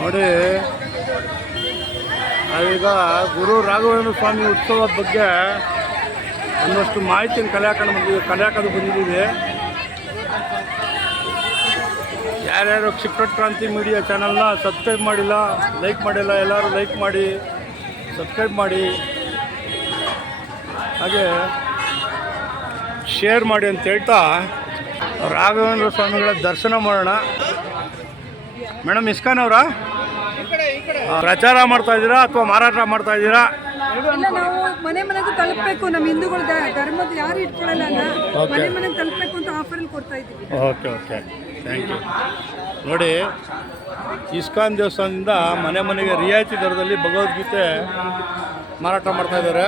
ನೋಡಿ, ನಾವೀಗ ಗುರು ರಾಘವೇಂದ್ರ ಸ್ವಾಮಿ ಉತ್ಸವದ ಬಗ್ಗೆ ಒಂದಷ್ಟು ಮಾಹಿತಿಯನ್ನು ಕಲಿಯಾಕದು ಬಂದಿದ್ದೀವಿ. ಯಾರ್ಯಾರು ಕ್ಷಿಪ್ರ ಕ್ರಾಂತಿ ಮೀಡಿಯಾ ಚಾನಲ್ನ ಸಬ್ಸ್ಕ್ರೈಬ್ ಮಾಡಿಲ್ಲ, ಲೈಕ್ ಮಾಡಿಲ್ಲ, ಎಲ್ಲರೂ ಲೈಕ್ ಮಾಡಿ ಸಬ್ಸ್ಕ್ರೈಬ್ ಮಾಡಿ, ಹಾಗೆ ಶೇರ್ ಮಾಡಿ ಅಂತ ಹೇಳ್ತಾ ರಾಘವೇಂದ್ರ ಸ್ವಾಮಿಗಳ ದರ್ಶನ ಮಾಡೋಣ. ಮೇಡಮ್ ಇಸ್ಕಾನ್ ಅವರ ಪ್ರಚಾರ ಮಾಡ್ತಾ ಇದ್ದೀರಾ ಅಥವಾ ಮಾರಾಟ ಮಾಡ್ತಾ ಇದ್ದೀರಾ? ಇಲ್ಲ, ನಾವು ಮನೆ ಮನೆಗೂ ತಲುಪಬೇಕು. ನಮ್ಮ ಹಿಂದೂಗಳ ಧರ್ಮದ ಯಾರು ಇಟ್ಕೊಳ್ಳಲ್ಲ ಅಲ್ಲ, ಮನೆ ಮನೆಗೆ ತಲುಪಬೇಕು ಅಂತ ಆಫರಲ್ಲಿ ಕೊಡ್ತಾ ಇದ್ದೀವಿ. Okay okay, thank you. ನೋಡಿ, ಇಸ್ಕಾನ್ ದೇವಸ್ಥಾನದಿಂದ ಮನೆ ಮನೆಗೆ ರಿಯಾಯಿತಿ ದರದಲ್ಲಿ ಭಗವದ್ಗೀತೆ ಮಾರಾಟ ಮಾಡ್ತಾ ಇದ್ದಾರೆ.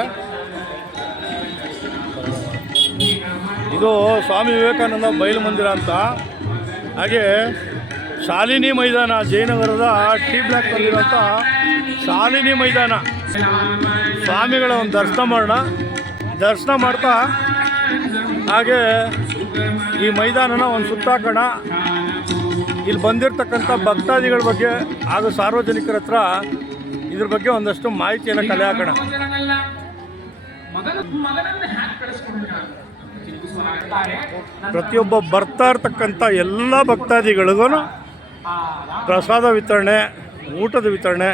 ಇದು ಸ್ವಾಮಿ ವಿವೇಕಾನಂದ ಬಯಲು ಮಂದಿರ ಅಂತ. ಹಾಗೆ ಶಾಲಿನಿ ಮೈದಾನ, ಜಯನಗರದ ಟಿ ಬ್ಲಾಕ್ನಲ್ಲಿರುವಂಥ ಶಾಲಿನಿ ಮೈದಾನ, ಸ್ವಾಮಿಗಳ ಒಂದು ದರ್ಶನ ಮಾಡ್ತಾ ಹಾಗೆ ಈ ಮೈದಾನನ ಒಂದು ಸುತ್ತಾಕೋಣ. ಇಲ್ಲಿ ಬಂದಿರತಕ್ಕಂಥ ಭಕ್ತಾದಿಗಳ ಬಗ್ಗೆ ಹಾಗೂ ಸಾರ್ವಜನಿಕರ ಹತ್ರ ಇದ್ರ ಬಗ್ಗೆ ಒಂದಷ್ಟು ಮಾಹಿತಿಯನ್ನು ಕಲೆ ಹಾಕೋಣ. ಪ್ರತಿಯೊಬ್ಬ ಬರ್ತಾ ಇರ್ತಕ್ಕಂಥ ಎಲ್ಲ ಭಕ್ತಾದಿಗಳಿಗೂ ಪ್ರಸಾದ ವಿತರಣೆ, ಊಟದ ವಿತರಣೆ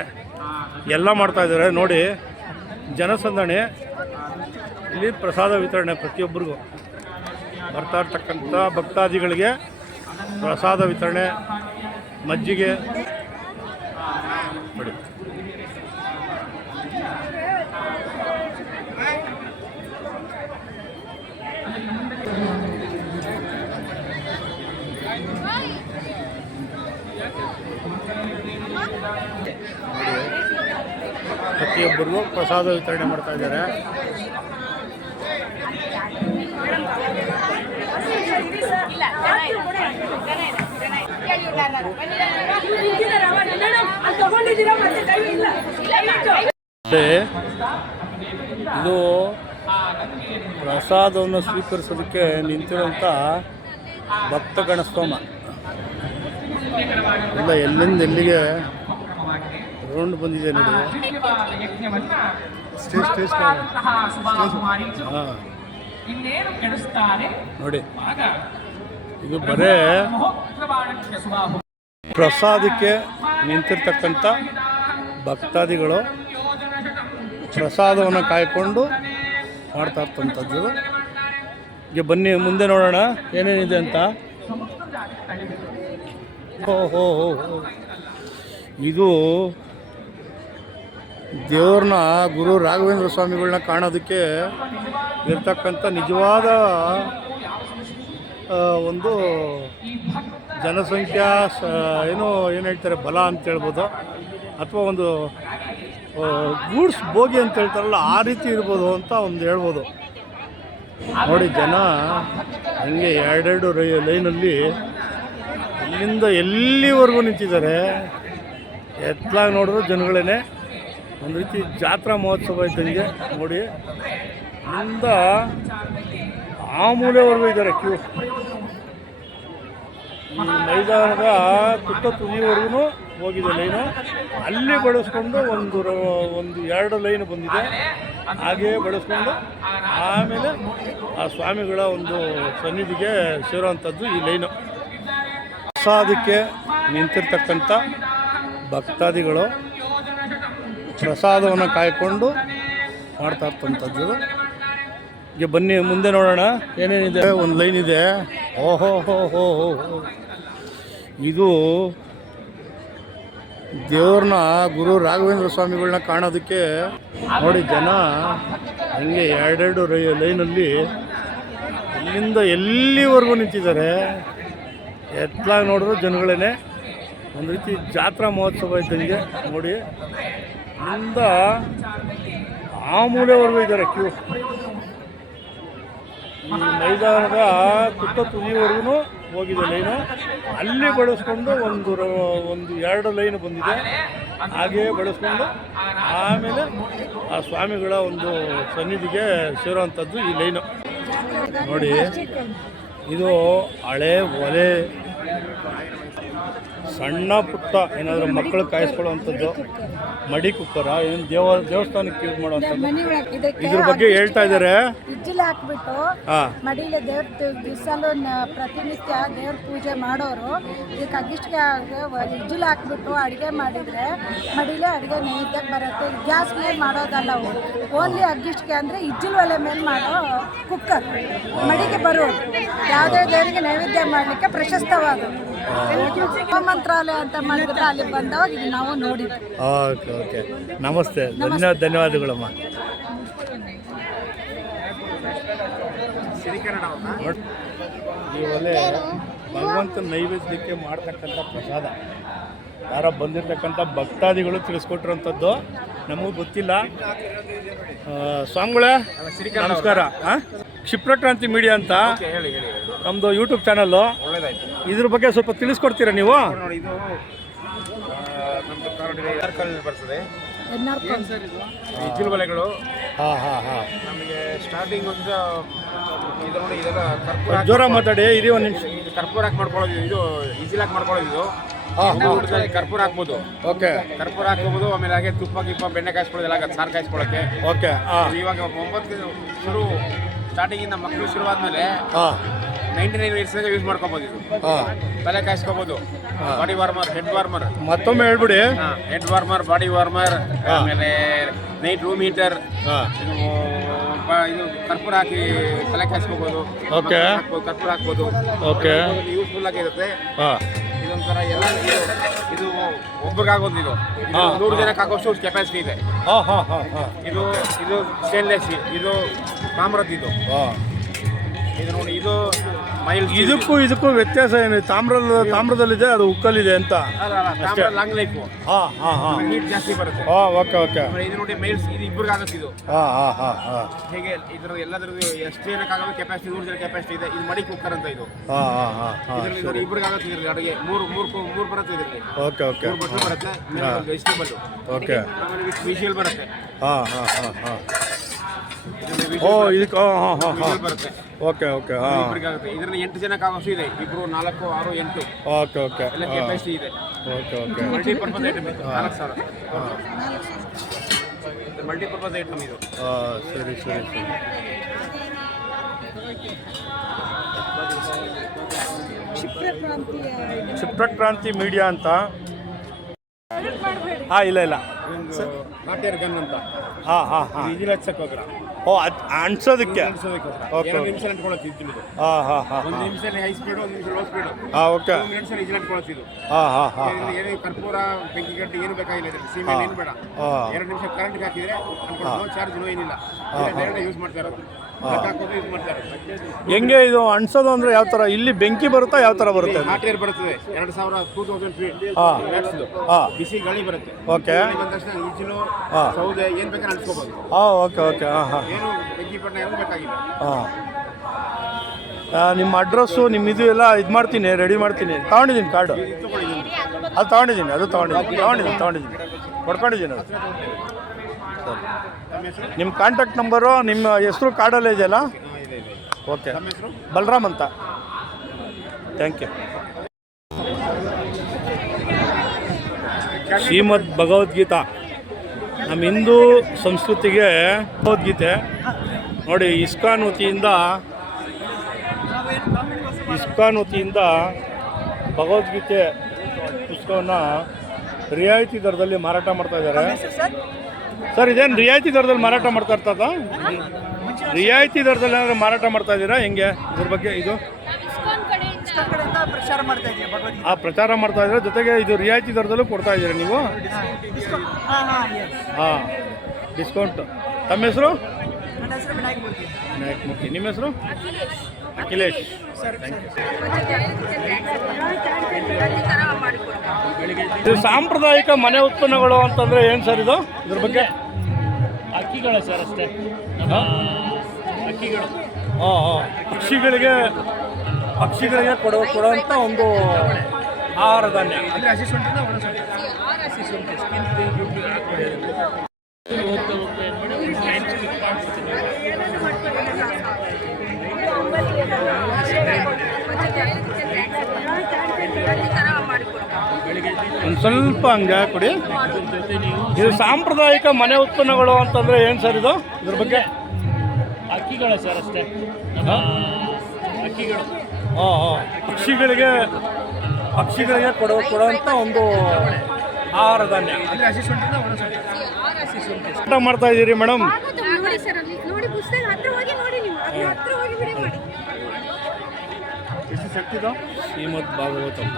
ಎಲ್ಲ ಮಾಡ್ತಾಯಿದ್ದಾರೆ. ನೋಡಿ, ಜನಸಂದಣಿ, ಇಲ್ಲಿ ಪ್ರಸಾದ ವಿತರಣೆ ಪ್ರತಿಯೊಬ್ಬರಿಗೂ ಬರ್ತಾ ಇರ್ತಕ್ಕಂಥ ಭಕ್ತಾದಿಗಳಿಗೆ ಪ್ರಸಾದ ವಿತರಣೆ, ಮಜ್ಜಿಗೆ ನೋಡಿ. ಪ್ರತಿಯೊಬ್ಬರಿಗೂ ಪ್ರಸಾದ ವಿತರಣೆ ಮಾಡ್ತಾ ಇದ್ದಾರೆ. ಇದು ಪ್ರಸಾದವನ್ನು ಸ್ವೀಕರಿಸೋದಕ್ಕೆ ನಿಂತಿರುವಂಥ ಭಕ್ತಗಣ ಸ್ತೋಮ ಎಲ್ಲ ಎಲ್ಲಿಂದ ಎಲ್ಲಿಗೆ ರೌಂಡ್ ಬಂದಿದೆ ನೋಡಿ. ನೋಡಿ, ಇದು ಬರೇ ಪ್ರಸಾದಕ್ಕೆ ನಿಂತಿರ್ತಕ್ಕಂಥ ಭಕ್ತಾದಿಗಳು ಪ್ರಸಾದವನ್ನು ಕಾಯ್ಕೊಂಡು ಮಾಡ್ತಾ ಇರ್ತಂಥದ್ದು. ಈಗ ಬನ್ನಿ ಮುಂದೆ ನೋಡೋಣ ಏನೇನಿದೆ ಅಂತ. ಓಹೋ, ಇದು ದೇವ್ರನ್ನ, ಗುರು ರಾಘವೇಂದ್ರ ಸ್ವಾಮಿಗಳನ್ನ ಕಾಣೋದಕ್ಕೆ ಇರ್ತಕ್ಕಂಥ ನಿಜವಾದ ಒಂದು ಜನಸಂಖ್ಯಾ ಏನು ಹೇಳ್ತಾರೆ, ಬಲ ಅಂತ ಹೇಳ್ಬೋದು, ಅಥವಾ ಒಂದು ಗೂಡ್ಸ್ ಬೋಗಿ ಅಂತ ಹೇಳ್ತಾರಲ್ಲ, ಆ ರೀತಿ ಇರ್ಬೋದು ಅಂತ ಒಂದು ಹೇಳ್ಬೋದು. ನೋಡಿ, ಜನ ಹಂಗೆ ಎರಡೆರಡು ಲೈನಲ್ಲಿ ಇಲ್ಲಿಂದ ಎಲ್ಲಿವರೆಗೂ ನಿಂತಿದ್ದಾರೆ. ಎತ್ತಲಾಗಿ ನೋಡಿದ್ರು ಜನಗಳೇ, ಒಂದು ರೀತಿ ಜಾತ್ರಾ ಮಹೋತ್ಸವ ಇದ್ದಂಗೆ. ನೋಡಿ, ಇಂದ ಆ ಮೂಲೆವರೆಗೂ ಇದ್ದಾರೆ ಕ್ಯೂ. ಈ ಮೈದಾನದ ತುದಿವರೆಗೂ ಹೋಗಿದೆ ಲೈನು. ಅಲ್ಲಿ ಬಳಸ್ಕೊಂಡು ಒಂದು ಎರಡು ಲೈನ್ ಬಂದಿದೆ. ಹಾಗೆಯೇ ಬಳಸ್ಕೊಂಡು ಆಮೇಲೆ ಆ ಸ್ವಾಮಿಗಳ ಒಂದು ಸನ್ನಿಧಿಗೆ ಸೇರುವಂಥದ್ದು ಈ ಲೈನು. ಪ್ರಸಾದಕ್ಕೆ ನಿಂತಿರ್ತಕ್ಕಂಥ ಭಕ್ತಾದಿಗಳು ಪ್ರಸಾದವನ್ನು ಕಾಯ್ಕೊಂಡು ಮಾಡ್ತಾ ಇರ್ತಂಥದ್ದು. ಈಗ ಬನ್ನಿ ಮುಂದೆ ನೋಡೋಣ ಏನೇನಿದೆ. ಒಂದು ಲೈನ್ ಇದೆ. ಓಹೋ ಹೋ ಹೋ ಹೋ, ಇದು ದೇವ್ರನ್ನ, ಗುರು ರಾಘವೇಂದ್ರ ಸ್ವಾಮಿಗಳನ್ನ ಕಾಣೋದಕ್ಕೆ ನೋಡಿ, ಜನ ಹಂಗೆ ಎರಡೆರಡು ಲೈನಲ್ಲಿ ಇಲ್ಲಿಂದ ಎಲ್ಲಿವರೆಗೂ ನಿಂತಿದ್ದಾರೆ. ಎತ್ತಲಾಗಿ ನೋಡಿದ್ರು ಜನಗಳೇ, ಒಂದು ರೀತಿ ಜಾತ್ರಾ ಮಹೋತ್ಸವ ಇದ್ದಂಗೆ. ನೋಡಿ, ಇಂದ ಆ ಮೂಲೆವರೆಗೂ ಇದ್ದಾರೆ ಕ್ಯೂ. ಈ ಮೈದಾನದ ತುದಿವರೆಗೂ ಹೋಗಿದೆ ಲೈನು. ಅಲ್ಲಿ ಬಳಸ್ಕೊಂಡು ಒಂದು ಎರಡು ಲೈನ್ ಬಂದಿದೆ. ಹಾಗೆಯೇ ಬಳಸ್ಕೊಂಡು ಆಮೇಲೆ ಆ ಸ್ವಾಮಿಗಳ ಒಂದು ಸನ್ನಿಧಿಗೆ ಸೇರುವಂಥದ್ದು ಈ ಲೈನು. ನೋಡಿ, ಇದು ಹಳೆ ಒಲೆ ಸಣ್ಣ ಪುಟ್ಟ ಏನಾದರೂ ಮಕ್ಕಳು ಕಾಯಿಸ್ಕೊಳ್ಳುವಂಥದ್ದು ಮಡಿ ಕುಕ್ಕರ ಏನು ದೇವಸ್ಥಾನಕ್ಕೆ ಯೂಸ್ ಮಾಡುವಂಥದ್ದು ಮನೆ ಒಳಗೆ ಇದಕ್ಕೆ ಇದ್ರ ಬಗ್ಗೆ ಹೇಳ್ತಾ ಇದ್ದಾರೆ. ಇಜ್ಜಿಲ್ ಹಾಕ್ಬಿಟ್ಟು ಹಾಂ ಮಡಿಲಿ ದೇವ್ರ ದಿವಸಲು ಪ್ರತಿನಿತ್ಯ ದೇವ್ರ ಪೂಜೆ ಮಾಡೋರು ಇದಕ್ಕೆ ಅಗಿಷ್ಟಿಗೆ ಇಜ್ಜಿಲ್ ಹಾಕ್ಬಿಟ್ಟು ಅಡುಗೆ ಮಾಡಿದರೆ ಮಡಿಲೇ ಅಡುಗೆ ನೈವೇದ್ಯಕ್ಕೆ ಬರುತ್ತೆ. ಗ್ಯಾಸ್ ಮೇಲೆ ಮಾಡೋದಲ್ಲ ಅವು, ಓನ್ಲಿ ಅಗಿಷ್ಟಿಗೆ ಅಂದರೆ ಇಜ್ಜಿಲ್ ಒಲೆ ಮೇಲೆ ಮಾಡೋ ಕುಕ್ಕರ್ ಮಡಿಗೆ ಬರೋದು. ಯಾವುದೇ ದೇವರಿಗೆ ನೈವೇದ್ಯ ಮಾಡಲಿಕ್ಕೆ ಪ್ರಶಸ್ತವಾದದ್ದು. ಮಂತ್ರಾಲಯ ಅಂತ ಮಾಡಿದ್ರೆ ಅಲ್ಲಿ ಬಂದವಾಗ ಇದು ನಾವು ನೋಡಿದ್ವಿ. ಓಕೆ ಓಕೆ ನಮಸ್ತೆ, ಧನ್ಯವಾದಗಳಮ್ಮ. ಈ ಒಲೆ ಭಗವಂತನ ನೈವೇದ್ಯಕ್ಕೆ ಮಾಡ್ತಕ್ಕಂಥ ಪ್ರಸಾದ. ಯಾರೋ ಬಂದಿರತಕ್ಕಂಥ ಭಕ್ತಾದಿಗಳು ತಿಳಿಸ್ಕೊಟ್ಟಿರೋಂಥದ್ದು, ನಮಗೂ ಗೊತ್ತಿಲ್ಲ. ಸ್ವಾಮಿಗಳೇ ನಮಸ್ಕಾರ. ಕ್ಷಿಪ್ರಕ್ರಾಂತಿ ಮೀಡಿಯಾ ಅಂತ ನಮ್ಮದು ಯೂಟ್ಯೂಬ್ ಚಾನಲ್ಲು. ಇದ್ರ ಬಗ್ಗೆ ಸ್ವಲ್ಪ ತಿಳಿಸ್ಕೊಡ್ತೀರಾ ನೀವು? ನೋಡಿ, ಇದು ನಮ್ಮದು ಬರ್ತದೆ ಇಜ್ಜಿಲ್ ಒಲೆಗಳು. ಹಾಂ ಹಾಂ ಹಾಂ ನಮಗೆ ಸ್ಟಾರ್ಟಿಂಗ್ ಒಂದು ಇದು ನೋಡಿ, ಇದೆಲ್ಲ ಕರ್ಪೂರ ಜೋರ ಮಾತಾಡಿ. ಇರಿ ಒಂದು ನಿಮಿಷ. ಇದು ಕರ್ಪೂರ ಹಾಕಿ ಮಾಡ್ಕೊಳ್ಳೋದು, ಇದು ಇಜ್ಜಿಲ್ ಹಾಕಿ ಮಾಡ್ಕೊಳ್ಳೋದು. ಇದು ಕರ್ಪೂರ ಹಾಕ್ಬೋದು. ಓಕೆ, ಕರ್ಪೂರ ಹಾಕ್ಬೋದು. ಆಮೇಲೆ ಹಾಗೆ ತುಪ್ಪ ಬೆಣ್ಣೆ ಕಾಯಿಸ್ಕೊಳ್ಳೋದು, ಎಲ್ಲ ಸಾರು ಕಾಯಿಸ್ಕೊಳ್ಳೋಕ್ಕೆ. ಓಕೆ. ಹಾಂ ಇವಾಗ 9 ಶುರು ಸ್ಟಾರ್ಟಿಂಗಿಂದ ಮಕ್ಕಳು ಶುರುವಾದ್ಮೇಲೆ ಹಾಂ 99 ಇಯರ್ಸ್ನಾಗ ಯೂಸ್ ಮಾಡ್ಕೊಬೋದು. ಇದು ಹಾಂ ತಲೆ ಕಾಯಿಸ್ಕೋಬೋದು. Body warmer, head warmer. ಮತ್ತೊಮ್ಮೆ ಹೇಳ್ಬಿಡಿ. ಹೆಡ್ ವಾರ್ಮರ್, ಬಾಡಿ ವಾರ್ಮರ್, ಆಮೇಲೆ ನೈಟ್ ರೂಮ್ ಹೀಟರ್. ಹಾಂ ಇದು ಕರ್ಪೂರ ಹಾಕಿ ತಲೆ ಕಾಯಿಸ್ಕೋಬೋದು. ಓಕೆ. ಕರ್ಪೂರ ಹಾಕ್ಬೋದು. ಓಕೆ. ಯೂಸ್ಫುಲ್ ಆಗಿರುತ್ತೆ. ಹಾಂ ಇದೊಂಥರ ಎಲ್ಲ ಇದು ಒಬ್ಬರಿಗಾಗೋದು. ಇದು 100 ಜನಕ್ಕೆ ಆಗೋಷ್ಟು ಕೆಪಾಸಿಟಿ ಇದೆ. ಹಾಂ ಹಾಂ ಹಾಂ ಹಾಂ ಇದು ಸ್ಟೇನ್ಲೆಸ್, ಇದು ತಾಮ್ರದ್ದು. ಇದು ಹಾಂ ಇದು ನೋಡಿ, ಇದು ಮೈಲ್. ಇದಕ್ಕೂ ವ್ಯತ್ಯಾಸ ಏನು? ತಾಮ್ರದಲ್ಲಿದೆ, ಅದು ಉಕ್ಕಲ್ಲಿದೆ ಅಂತ. Long life. ಹಾಂ ಹಾಂ ಹಾಂ ಹೀಟ್ ಜಾಸ್ತಿ ಬರುತ್ತೆ. ಹಾಂ ಓಕೆ ಓಕೆ. ಆಮೇಲೆ ಇದು ನೋಡಿ ಮೈಲ್ಸ್, ಇದು ಇಬ್ಬರಿಗಾಗುತ್ತೆ. ಇದು ಹಾಂ ಹಾಂ ಹಾಂ ಹಾಂ ಹೇಗೆ ಇದ್ರ ಎಲ್ಲದ್ರದ್ದು ಎಷ್ಟು ಜನಕ್ಕಾಗಲ್ಲ ಕೆಪಾಸಿಟಿ, 100 ಜನ ಕೆಪಾಸಿಟಿ ಇದೆ. ಇದು ಮಡಿ ಕುಕ್ಕರ್ ಅಂತ. ಇದು ಹಾಂ ಹಾಂ ಹಾಂ ಹಾಂ ಇದರಲ್ಲಿ ನೋಡಿ ಇಬ್ಬರಿಗಾಗುತ್ತೆ. ಇದರಲ್ಲಿ ಅಡುಗೆ ಮೂರು ಬರುತ್ತೆ. ಇದರಲ್ಲಿ ಓಕೆ ಓಕೆ 3 ಬಟ್ಲು ಬರುತ್ತೆ. ವೆಜಿಟೇಬಲ್. ಓಕೆ. ಆಮೇಲೆ ವಿಶಿಯಲ್ ಬರುತ್ತೆ. ಹಾಂ ಹಾಂ ಹಾಂ ಹಾಂ ಇದರಲ್ಲಿ ಓ ಇದಕ್ಕೆ ಹಾಂ ಹಾಂ ಹಾಂ ಹಾಂ ವಿಶಿಯಲ್ ಬರುತ್ತೆ. Okay okay. ಹಾಂ ಇಬ್ಬರಿಗಾಗುತ್ತೆ. ಇದರಲ್ಲಿ 8 ಜನಕ್ಕೆ ಆಗೋಷ್ಟು ಇದೆ. 2, 4, 6, 8 ಓಕೆ ಓಕೆ. ಎಲ್ಲ ಕೆಪಾಸಿಟಿ ಇದೆ. Okay okay. ಮಲ್ಟಿಪರ್ಪಸ್ ಐಟಮ್ ಇದು. 4,000 ಮಲ್ಟಿಪರ್ಪಸ್ ಐಟಮ್ ಇದು. ಹಾಂ ಸರಿ ಸರಿ ಸರಿ. ಕ್ಷಿಪ್ರಕ್ರಾಂತಿ ಮೀಡಿಯಾ ಅಂತ. ಹಾಂ ಇಲ್ಲ ಇಲ್ಲ. ನಾಟ್ಯರ್ ಗನ್ ಅಂತ. ಹಾಂ ಹಾಂ ಹಾಂ ಇಜಿಲ್ ಹಚ್ಚಕ್ಕೋಗ್ರ. ಓ ಅದು ಅನ್ಸೋದಕ್ಕೆ. ಓಕೆ. 2 ನಿಮಿಷ ಅಂಟ್ಕೊಳ್ಳೋದು ಇದು. ಹಾಂ ಹಾಂ ಹಾಂ 1 ನಿಮಿಷದಲ್ಲಿ ಹೈ ಸ್ಪೀಡ್, 1 ನಿಮಿಷ ಲೋ ಸ್ಪೀಡ್. ಹಾಂ ಓಕೆ. 2 ಮಿನಿಟ್ಸಲ್ಲಿ ಇಜಿಲ್ ಅಂಟ್ಕೊಳ್ಳೋದು. ಹಾಂ ಹಾಂ ಹಾಂ ಏನು ಕರ್ಪೂರ, ಬೆಂಕಿ ಗಡ್ಡೆ ಏನು ಬೇಕಾಗಿಲ್ಲ. ಇದರಲ್ಲಿ ಸೀಮೆ ಏನು ಬೇಡ. ಹಾಂ 2 ನಿಮಿಷ ಕರೆಂಟ್ಗೆ ಹಾಕಿದ್ರೆ ನೋ ಚಾರ್ಜ್, ನೋ ಏನಿಲ್ಲ. ಡೈರೆಕ್ಟ್ ಯೂಸ್ ಮಾಡ್ತಾ ಇರೋದು. ಹಾಕೋದು ಯೂಸ್ ಮಾಡ್ತಾ ಇರೋದು. ಹೆಂಗೆ ಇದು ಅನ್ಸೋದು ಅಂದರೆ ಯಾವ ಥರ? ಇಲ್ಲಿ ಬೆಂಕಿ ಬರುತ್ತಾ, ಯಾವ ಥರ ಬರುತ್ತೆ? ಹಾಟ್ ಏರ್ ಬರುತ್ತದೆ. 2000 ಫೀಟ್ ಹಾಂ ಹಾಂ ಬಿಸಿ ಗಾಳಿ ಬರುತ್ತೆ. ಓಕೆ. ಗಾಳಿ ಬಂದ ತಕ್ಷಣ ಈಜಿಲು, ಹಾಂ ಸೌದೆ ಏನು ಬೇಕಾದ್ರೆ ಅನ್ಸ್ಕೋಬೋದು. ಹಾಂ ಓಕೆ ಓಕೆ. ಹಾಂ ಹಾಂ ಏನು ಬೆಂಕಿ ಪಟ್ಟಣ ಏನು ಬೇಕಾಗಿಲ್ಲ. ಹಾಂ ನಿಮ್ಮ ಅಡ್ರೆಸ್ಸು, ನಿಮ್ಮ ಇದು ಎಲ್ಲ ಇದು ಮಾಡ್ತೀನಿ, ರೆಡಿ ಮಾಡ್ತೀನಿ. ತೊಗೊಂಡಿದ್ದೀನಿ ಕಾರ್ಡು. ಅದು ತೊಗೊಂಡಿದ್ದೀನಿ ಕೊಡ್ಕೊಂಡಿದ್ದೀನಿ ಅದು. ಸರಿ, ನಿಮ್ಮ ಕಾಂಟ್ಯಾಕ್ಟ್ ನಂಬರು, ನಿಮ್ಮ ಹೆಸರು ಕಾರ್ಡಲ್ಲೇ ಇದೆಯಲ್ಲ? ಓಕೆ. ಬಲರಾಮ್ ಅಂತ. Thank you. ಶ್ರೀಮದ್ ಭಗವದ್ಗೀತಾ ನಮ್ಮ ಹಿಂದೂ ಸಂಸ್ಕೃತಿಗೆ ಭಗವದ್ಗೀತೆ ನೋಡಿ. ಇಸ್ಕಾನ್ ವತಿಯಿಂದ ಭಗವದ್ಗೀತೆ ಪುಸ್ತಕವನ್ನು ರಿಯಾಯಿತಿ ದರದಲ್ಲಿ ಮಾರಾಟ ಮಾಡ್ತಾ ಇದ್ದಾರೆ. ಸರ್ ಇದೇನು ರಿಯಾಯಿತಿ ದರದಲ್ಲಿ ಮಾರಾಟ ಮಾಡ್ತಾ ಇರ್ತದ? ರಿಯಾಯಿತಿ ದರದಲ್ಲಿ ಏನಾದರೂ ಮಾರಾಟ ಮಾಡ್ತಾ ಇದ್ದೀರಾ ಹೆಂಗೆ? ಇದ್ರ ಬಗ್ಗೆ ಇದು ಪ್ರಚಾರ ಮಾಡ್ತಾ ಇದ್ದೀರಾ, ಜೊತೆಗೆ ಇದು ರಿಯಾಯಿತಿ ದರದಲ್ಲೂ ಕೊಡ್ತಾ ಇದ್ದೀರಾ ನೀವು? ಹಾಂ ಡಿಸ್ಕೌಂಟ್. ತಮ್ಮ ಹೆಸರು? ವಿನಾಯಕ್ ಮೂರ್ತಿ. ನಿಮ್ಮ ಹೆಸರು? ಅಖಿಲೇಶ್. ಇದು ಸಾಂಪ್ರದಾಯಿಕ ಮನೆ ಉತ್ಪನ್ನಗಳು ಅಂತಂದರೆ ಏನು ಸರ್ ಇದು? ಇದ್ರ ಬಗ್ಗೆ ಅಕ್ಕಿಗಳು ಸರ್ ಅಷ್ಟೇ. ಅಕ್ಕಿಗಳು. ಹಾಂ ಹಾಂ ಪಕ್ಷಿಗಳಿಗೆ ಕೊಡುವಂಥ ಒಂದು ಆಹಾರ ಧಾನ್ಯ. ಅಂದರೆ ಹಸಿ ಶುಂಠಿನ ಒಣ ಶುಂಠಿ. ಹೋಗ್ತಾ ಏನು ಮಾಡಿ ಒಂದು ಟೈಮ್ ಸ್ಕಿಪ್ ಮಾಡ್ಬಿಡ್ತೀನಿ. ಒಂದು ಸ್ವಲ್ಪ ಹಂಗೆ ಕೊಡಿ. ಇದು ಸಾಂಪ್ರದಾಯಿಕ ಮನೆ ಉತ್ಪನ್ನಗಳು ಅಂತಂದರೆ ಏನು ಸರ್ ಇದು? ಇದ್ರ ಬಗ್ಗೆ ಅಕ್ಕಿಗಳು ಸರ್ ಅಷ್ಟೇ. ಅಕ್ಕಿಗಳು ಪಕ್ಷಿಗಳಿಗೆ ಕೊಡುವಂಥ ಒಂದು ಆಹಾರ ಧಾನ್ಯ ಊಟ ಮಾಡ್ತಾ ಇದ್ದೀರಿ ಮೇಡಮ್. ನೋಡಿ ಸರ್, ಅಲ್ಲಿ ನೋಡಿ ಪುಸ್ತಕ ಹತ್ರ ಹೋಗಿ ನೋಡಿ, ನೀವು ಅದ್ರ ಹತ್ರ ಹೋಗಿ ಬಿಡಿ ಮಾಡಿ. ಎಷ್ಟು ಶಕ್ತಿದು? ಶ್ರೀಮದ್ ಭಾಗವತಂ.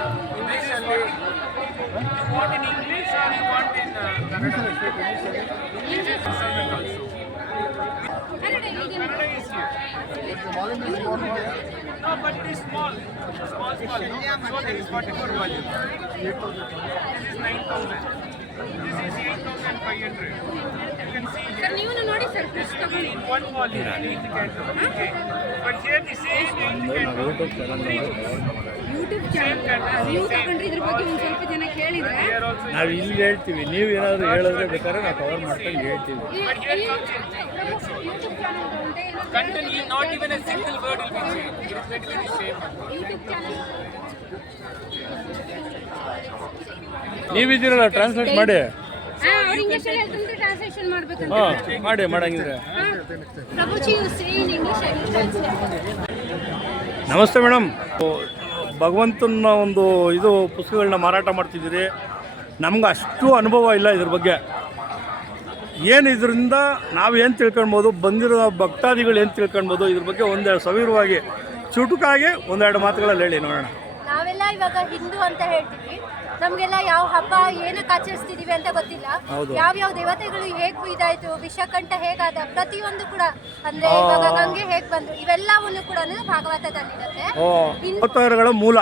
ಸರ್ ನೀವು ನೋಡಿ ಸರ್, ಯೂಟ್ಯೂಬ್ ಚಾನಲ್ ನೀವು ತಗೊಂಡ್ರೆ ಇದ್ರ ಬಗ್ಗೆ ಒಂದು ಸ್ವಲ್ಪ ಜನ ಕೇಳಿದ್ರೆ ನಾವು ಇಲ್ಲಿ ಹೇಳ್ತೀವಿ, ನೀವು ಏನಾದರೂ ಹೇಳಿದ್ರೆ ಬೇಕಾದ್ರೆ ನಾವು ಕವರ್ ಮಾಡ್ಕೊಂಡು ಹೇಳ್ತೀವಿ. not even a single word will be changed. It is very, very shame. ನೀವಿದ್ದೀರಲ್ಲ, ಟ್ರಾನ್ಸ್ಲೇಟ್ ಮಾಡಿ. ಅವ್ರು ಇಂಗ್ಲಿಷ್ ಅಲ್ಲಿ ಹೇಳ್ತಾರೆ, ಟ್ರಾನ್ಸ್ಲೇಷನ್ ಮಾಡಬೇಕು. ಹಾಂ ಮಾಡಂಗಿದ್ರೆ. Prabhuji you say in English, I will translate. ನಮಸ್ತೆ ಮೇಡಮ್. ಭಗವಂತನ ಒಂದು ಇದು ಪುಸ್ತಕಗಳನ್ನ ಮಾರಾಟ ಮಾಡ್ತಿದ್ದೀರಿ. ನಮ್ಗೆ ಅಷ್ಟು ಅನುಭವ ಇಲ್ಲ ಇದ್ರ ಬಗ್ಗೆ. ಏನು ಇದರಿಂದ ನಾವು ಏನು ತಿಳ್ಕೊಳ್ಬೋದು, ಬಂದಿರೋ ಭಕ್ತಾದಿಗಳು ಏನು ತಿಳ್ಕೊಳ್ಬೋದು, ಇದ್ರ ಬಗ್ಗೆ ಒಂದೆರಡು ಸವಿರವಾಗಿ ಚುಟುಕಾಗಿ ಒಂದೆರಡು ಮಾತುಗಳಲ್ಲಿ ಹೇಳಿ ನೋಡೋಣ. ನಾವೆಲ್ಲ ಇವಾಗ ಹಿಂದೂ ಅಂತ ಹೇಳ್ತೀವಿ, ನಮಗೆಲ್ಲ ಯಾವ ಹಬ್ಬ ಏನಕ್ಕೆ ಆಚರಿಸ್ತಿದೀವಿ ಅಂತ ಗೊತ್ತಿಲ್ಲ. ಯಾವ್ಯಾವ ದೇವತೆಗಳು ಹೇಗ್ ಇದಾಯ್ತು, ವಿಷಕಂಠ ಹೇಗಾದ, ಪ್ರತಿಯೊಂದು ಕೂಡ ಅಂದ್ರೆ ಇವಾಗ ಗಂಗೆ ಹೇಗ್ ಬಂದ್ರು, ಇವೆಲ್ಲವನ್ನು ಕೂಡ ಭಾಗವತದಲ್ಲಿರುತ್ತೆ. ಅವತಾರಗಳ ಮೂಲ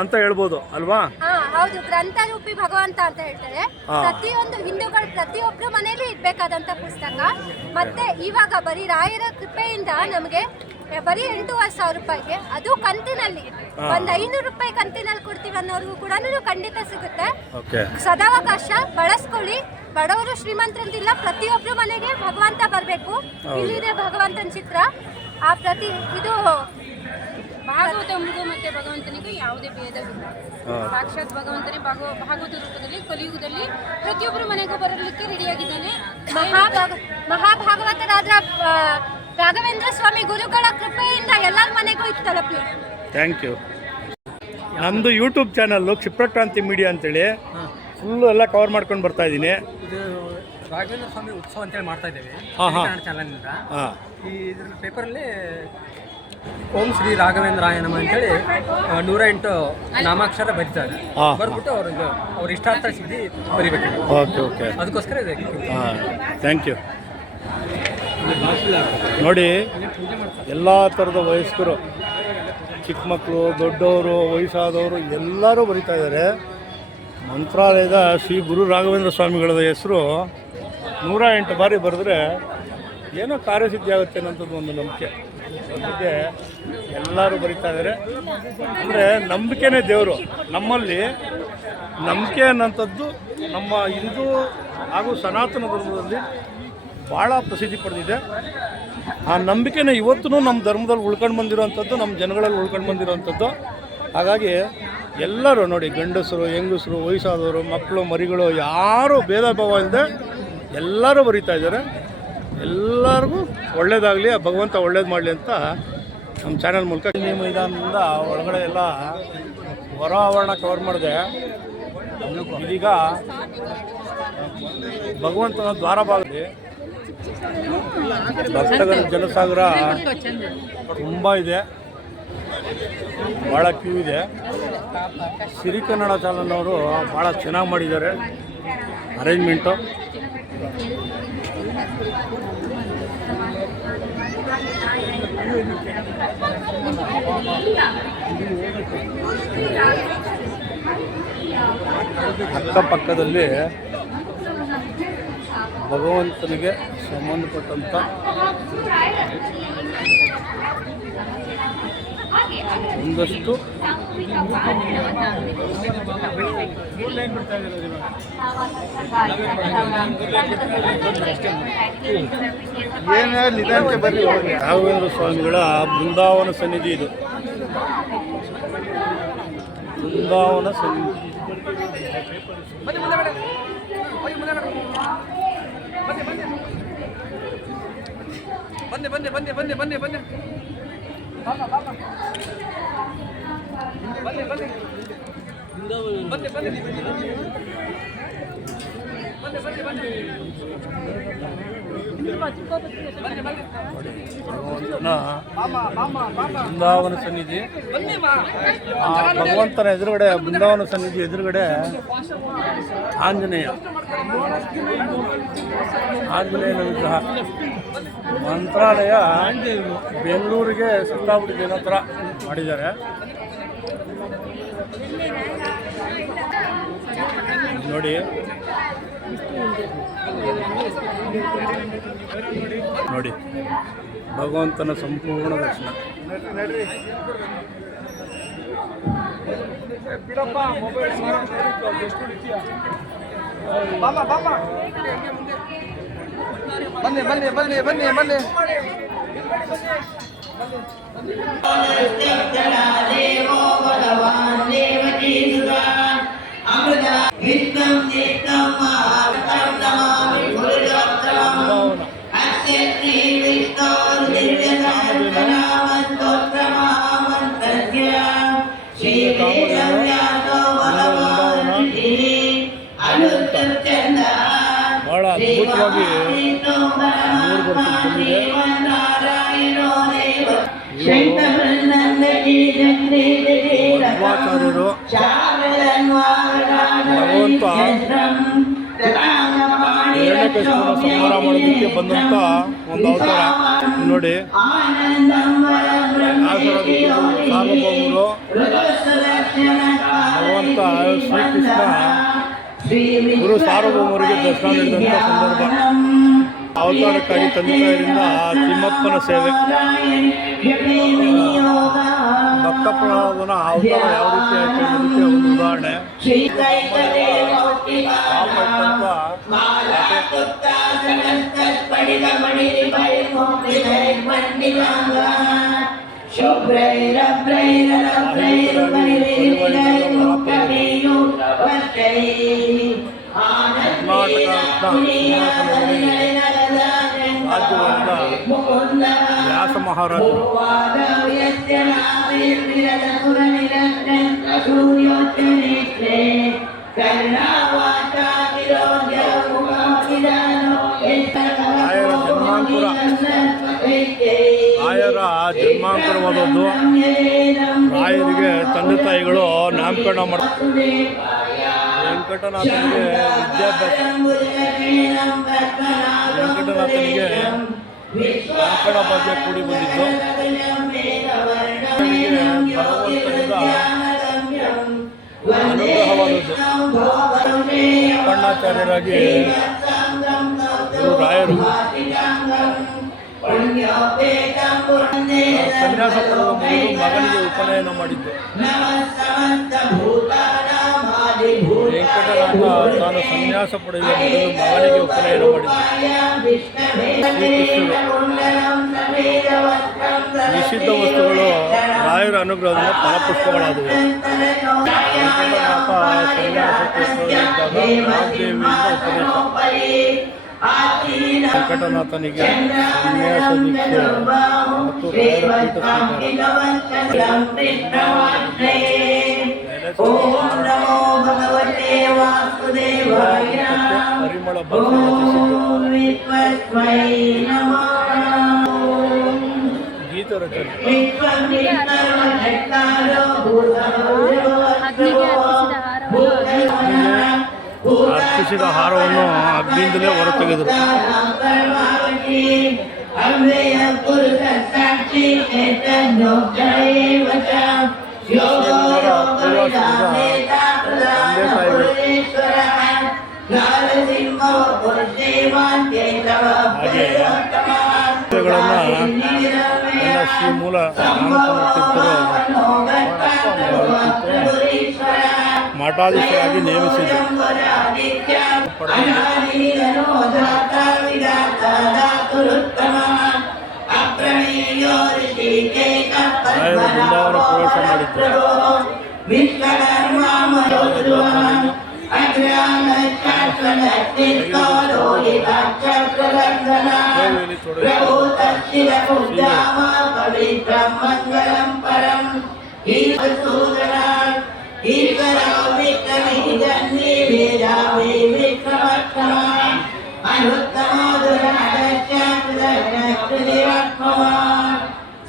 ಅಂತ ಹೇಳ್ಬೋದು ಅಲ್ವಾ? ಹೌದು, ಗ್ರಂಥ ರೂಪಿ ಭಗವಂತ ಅಂತ ಹೇಳ್ತಾರೆ. ಪ್ರತಿಯೊಂದು ಹಿಂದೂಗಳು ಪ್ರತಿಯೊಬ್ಬರ ಮನೆಯಲ್ಲಿ ಇರ್ಬೇಕಾದಂತ ಪುಸ್ತಕ. ಮತ್ತೆ ಇವಾಗ ಬರೀ ರಾಯರ ಕೃಪೆಯಿಂದ ನಮಗೆ ಬರೀ 8,500 ರೂಪಾಯಿಗೆ, ಅದು ಕಂತಿನಲ್ಲಿ ಒಂದ್ 500 ರೂಪಾಯಿ ಕಂತಿನಲ್ಲಿ ಕೊಡ್ತೀವಿ ಅನ್ನೋರ್ಗು ಕೂಡ ಖಂಡಿತ ಸಿಗುತ್ತೆ. ಸದಾವಕಾಶ ಬಳಸ್ಕೊಳ್ಳಿ. ಬಡವರು ಶ್ರೀಮಂತರಂತಿಲ್ಲ, ಪ್ರತಿಯೊಬ್ಬರ ಮನೆಗೆ ಭಗವಂತ ಬರಬೇಕು. ಇಲ್ಲಿದೆ ಭಗವಂತನ ಚಿತ್ರ. ಆ ಇದು ಭಾಗವತನಿಗೂ ಮತ್ತೆ ಭಗವಂತನಿಗೂ ಯಾವುದೇ ಭೇದವಿಲ್ಲ. ಸಾಕ್ಷಾತ್ ಭಗವಂತನೇ ಭಾಗವತ ರೂಪದಲ್ಲಿ ಕಲಿಯುಗದಲ್ಲಿ ಪ್ರತಿಯೊಬ್ಬರ ಮನೆಗೂ ಬರಲಿಕ್ಕೆ ರೆಡಿಯಾಗಿದ್ದಾನೆ. ಮಹಾಭಾಗವತರಾದ ರಾಘವೇಂದ್ರ ಸ್ವಾಮಿ ಗುರುಗಳ ಕೃಪೆಯಿಂದ ಎಲ್ಲರ ಮನೆಗೂ ಇದು ತಲುಪಲಿ. Thank you. ನಮ್ಮದು ಯೂಟ್ಯೂಬ್ ಚಾನಲ್ಲು ಕ್ಷಿಪ್ರಕ್ರಾಂತಿ ಮೀಡಿಯಾ ಅಂತೇಳಿ ಫುಲ್ಲು ಎಲ್ಲ ಕವರ್ ಮಾಡ್ಕೊಂಡು ಬರ್ತಾ ಇದ್ದೀನಿ. ಇದು ರಾಘವೇಂದ್ರ ಸ್ವಾಮಿ ಉತ್ಸವ ಅಂತೇಳಿ ಮಾಡ್ತಾ ಇದ್ದೇವೆ ಚಾನಲ್ನಿಂದ. ಈ ಇದರಲ್ಲಿ ಪೇಪರಲ್ಲಿ ಓಂ ಶ್ರೀ ರಾಘವೇಂದ್ರಾಯ ನಮಃ ಅಂತೇಳಿ 108 ನಾಮಾಕ್ಷರ ಬರೀತಾರೆ. ಬರ್ಬಿಟ್ಟು ಅವ್ರ ಇಷ್ಟಾರ್ಥ ಸಿದ್ಧಿ ಬರಿಬೇಕು. ಓಕೆ. ಅದಕ್ಕೋಸ್ಕರ ಇದೆ. Thank you. ನೋಡಿ, ಎಲ್ಲ ಥರದ ವಯಸ್ಕರು, ಚಿಕ್ಕ ಮಕ್ಕಳು, ದೊಡ್ಡವರು, ವಯಸ್ಸಾದವರು ಎಲ್ಲರೂ ಬರಿತಾ ಇದ್ದಾರೆ. ಮಂತ್ರಾಲಯದ ಶ್ರೀ ಗುರು ರಾಘವೇಂದ್ರ ಸ್ವಾಮಿಗಳ ಹೆಸರು 108 ಬಾರಿ ಬರೆದ್ರೆ ಏನೋ ಕಾರ್ಯಸಿದ್ಧಿ ಆಗುತ್ತೆ ಅನ್ನೋಂಥದ್ದು ಒಂದು ನಂಬಿಕೆ. ಅದಕ್ಕೆ ಎಲ್ಲರೂ ಬರಿತಾ ಇದ್ದಾರೆ. ಅಂದರೆ ನಂಬಿಕೆನೇ ದೇವರು. ನಮ್ಮಲ್ಲಿ ನಂಬಿಕೆ ಅನ್ನೋಂಥದ್ದು ನಮ್ಮ ಹಿಂದೂ ಹಾಗೂ ಸನಾತನ ಧರ್ಮದಲ್ಲಿ ಭಾಳ ಪ್ರಸಿದ್ಧಿ ಪಡೆದಿದೆ. ಆ ನಂಬಿಕೆನ ಇವತ್ತೂ ನಮ್ಮ ಧರ್ಮದಲ್ಲಿ ಉಳ್ಕೊಂಡು ಬಂದಿರೋವಂಥದ್ದು, ನಮ್ಮ ಜನಗಳಲ್ಲಿ ಉಳ್ಕೊಂಡು ಬಂದಿರೋವಂಥದ್ದು. ಹಾಗಾಗಿ ಎಲ್ಲರೂ ನೋಡಿ, ಗಂಡಸರು, ಹೆಂಗಸರು, ವಯಸ್ಸಾದವರು, ಮಕ್ಕಳು, ಮರಿಗಳು, ಯಾರೂ ಭೇದ ಭಾವ ಇಲ್ಲದೆ ಎಲ್ಲರೂ ಬರೀತಾ ಇದ್ದಾರೆ. ಎಲ್ಲರಿಗೂ ಒಳ್ಳೇದಾಗಲಿ, ಭಗವಂತ ಒಳ್ಳೇದು ಮಾಡಲಿ ಅಂತ ನಮ್ಮ ಚಾನಲ್ ಮೂಲಕ ಮೈದಾನದಿಂದ ಒಳಗಡೆ ಎಲ್ಲ ಹೊರ ಆವರಣ ಕವರ್ ಮಾಡಿದೆ. ಇದೀಗ ಭಗವಂತನ ದ್ವಾರಭಾಗದಲ್ಲಿ ಭಕ್ತಗಣ ಜನಸಾಗರ ತುಂಬ ಇದೆ, ಭಾಳ ಕ್ಯೂ ಇದೆ. ಸಿರಿ ಕನ್ನಡ ಚಾನಲ್ನವರು ಭಾಳ ಚೆನ್ನಾಗಿ ಮಾಡಿದ್ದಾರೆ ಅರೇಂಜ್ಮೆಂಟು. ಅಕ್ಕಪಕ್ಕದಲ್ಲಿ ಭಗವಂತನಿಗೆ ಸಂಬಂಧಪಟ್ಟಂಥ ಒಂದಷ್ಟು ರಾಘವೇಂದ್ರ ಸ್ವಾಮಿಗಳ ಬೃಂದಾವನ ಸನ್ನಿಧಿ ಇದು. ಬೃಂದಾವನ ಸನ್ನಿಧಿ ಬನ್ನಿ ಮುಂದೆ ಬೇಡ ಹೋಗಿ ಮುಂದೆ ಬೇಡ ಬನ್ನಿ ಬನ್ನಿ ಬನ್ನಿ ಬನ್ನಿ ಬನ್ನಿ ಬನ್ನಿ ಬನ್ನಿ ಬಾಬಾ ಬಾಬಾ ಬನ್ನಿ ಬನ್ನಿ ಬನ್ನಿ ಬನ್ನಿ ಬೃಂದಾವನ ಸನ್ನಿಧಿ, ಆ ಭಗವಂತನ ಎದುರುಗಡೆ, ಬೃಂದಾವನ ಸನ್ನಿಧಿ ಎದುರುಗಡೆ ಆಂಜನೇಯನ ವಿಗ್ರಹ. ಮಂತ್ರಾಲಯ ಬೆಂಗಳೂರಿಗೆ ಸಿಕ್ಕಾಬಿಟ್ಟು ಏನೋ ಥರ ಮಾಡಿದ್ದಾರೆ. ನೋಡಿ ನೋಡಿ ಭಗವಂತನ ಸಂಪೂರ್ಣ ದರ್ಶನ. ಬನ್ನಿ ಬನ್ನಿ ಬನ್ನಿ ಬನ್ನಿ ಬನ್ನಿ ಬಹಳ ಅದ್ಭುತವಾಗಿ ನೀರು ಬಂದಿದೆ. ಮಧ್ವಾಚಾರ್ಯರು ಭಗವಂತ ಹಿರಣ್ಯಕಶಿಪುನ ಸಂಹಾರ ಮಾಡೋದಕ್ಕೆ ಬಂದಂಥ ಒಂದು ಅವತಾರ ನೋಡಿ. ಸಾರ್ವಭೌಮರು ಭಗವಂತ ಶ್ರೀಕೃಷ್ಣ ಗುರು ಸಾರ್ವಭೌಮರಿಗೆ ದರ್ಶನ ನೀಡಿದಂಥ ಸಂದರ್ಭ. ಅವತಾರಕ್ಕಾಗಿ ತಂದೆ ತಾಯಿಯಿಂದ ತಿಮ್ಮಪ್ಪನ ಸೇವೆ, ಭಕ್ತ ಪ್ರಹ್ಲಾದನ ಅವತಾರ ಯಾವ ರೀತಿ ಆಯ್ತು ಅನ್ನೋದಕ್ಕೆ ಒಂದು ಉದಾಹರಣೆ. ರಾಜ್ಯವಾದ ವ್ಯಾಸ ಮಹಾರಾಜರು ರಾಯರ ಜನ್ಮಾಂಕುರವಾದದ್ದು. ರಾಯರಿಗೆ ತಂದೆ ತಾಯಿಗಳು ನಾಮಕರಣ ಮಾಡ್ತಾರೆ. ವೆಂಕಟನಾಥನಿಗೆ ವಿದ್ಯಾಭ್ಯಾಸ, ವೆಂಕಟನಾಥನಿಗೆ ನಾಮಕರಣ ಭಾಗ್ಯ ಕೂಡಿ ಬಂದಿದ್ದು. ಭಗವಂತನಿಂದ ಅನುಗ್ರಹವಾದದ್ದು. ಕಣ್ಣಾಚಾರ್ಯರಾಗಿ ರಾಯರು ಸನ್ಯಾಸ ಪಡೆದ ಮೊದಲು ಮಗನಿಗೆ ಉಪನಯನ ಮಾಡಿದ್ದು. ವೆಂಕಟನಾಥ ತಾನು ಸನ್ಯಾಸ ಪಡೆಯುವ ಮೊದಲು ಮಗನಿಗೆ ಉಪನಯನ ಮಾಡಿದ್ದು. ನಿಷಿದ್ಧ ವಸ್ತುಗಳು ರಾಯರ ಅನುಗ್ರಹದಿಂದ ಫಲಪುಷ್ಪಗಳಾದವು. ವೆಂಕಟನಾಥ ಸನ್ಯಾಸಕ್ಕೆ ನಾಗದೇವಿಯಿಂದ ಉಪದೇಶ. ವೆಂಕಟನಾಥನಿಗೆ ಸನ್ಯಾಸ ದೀಕ್ಷೆ ಮತ್ತು ರಾಯರ ಪೀಠ ಪರಿಮಳ ಗೀತ ರಚನೆ. ಅರ್ಪಿಸಿದ ಹಾರವನ್ನು ಅಗ್ನಿಯಿಂದಲೇ ಹೊರತೆಗೆದರು. ಎಲ್ಲ ಶ್ರೀ ಮೂಲ ಮಠಾಧೀಶರಾಗಿ ನೇಮಿಸಿದರು. ರಾಯರು ಬೃಂದಾವನ ಪ್ರವೇಶ ಮಾಡಿದ್ದರು.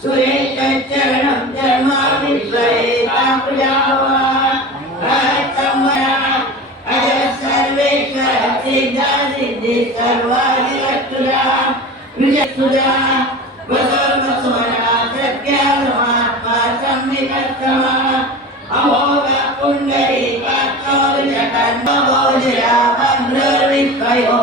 सुरेशरणं धर्मामि श्रयेतां प्रजाभवान् अज सर्वेश्वर सिद्धा सिद्धि सर्वादिरक्षुरा विजयसुरा वसर्वस्वरा सत्यात्मा सम्मिलत्तमा अमोघ पुण्डरी काक्षौर्यकन्मोजया भद्रर्विष्कयो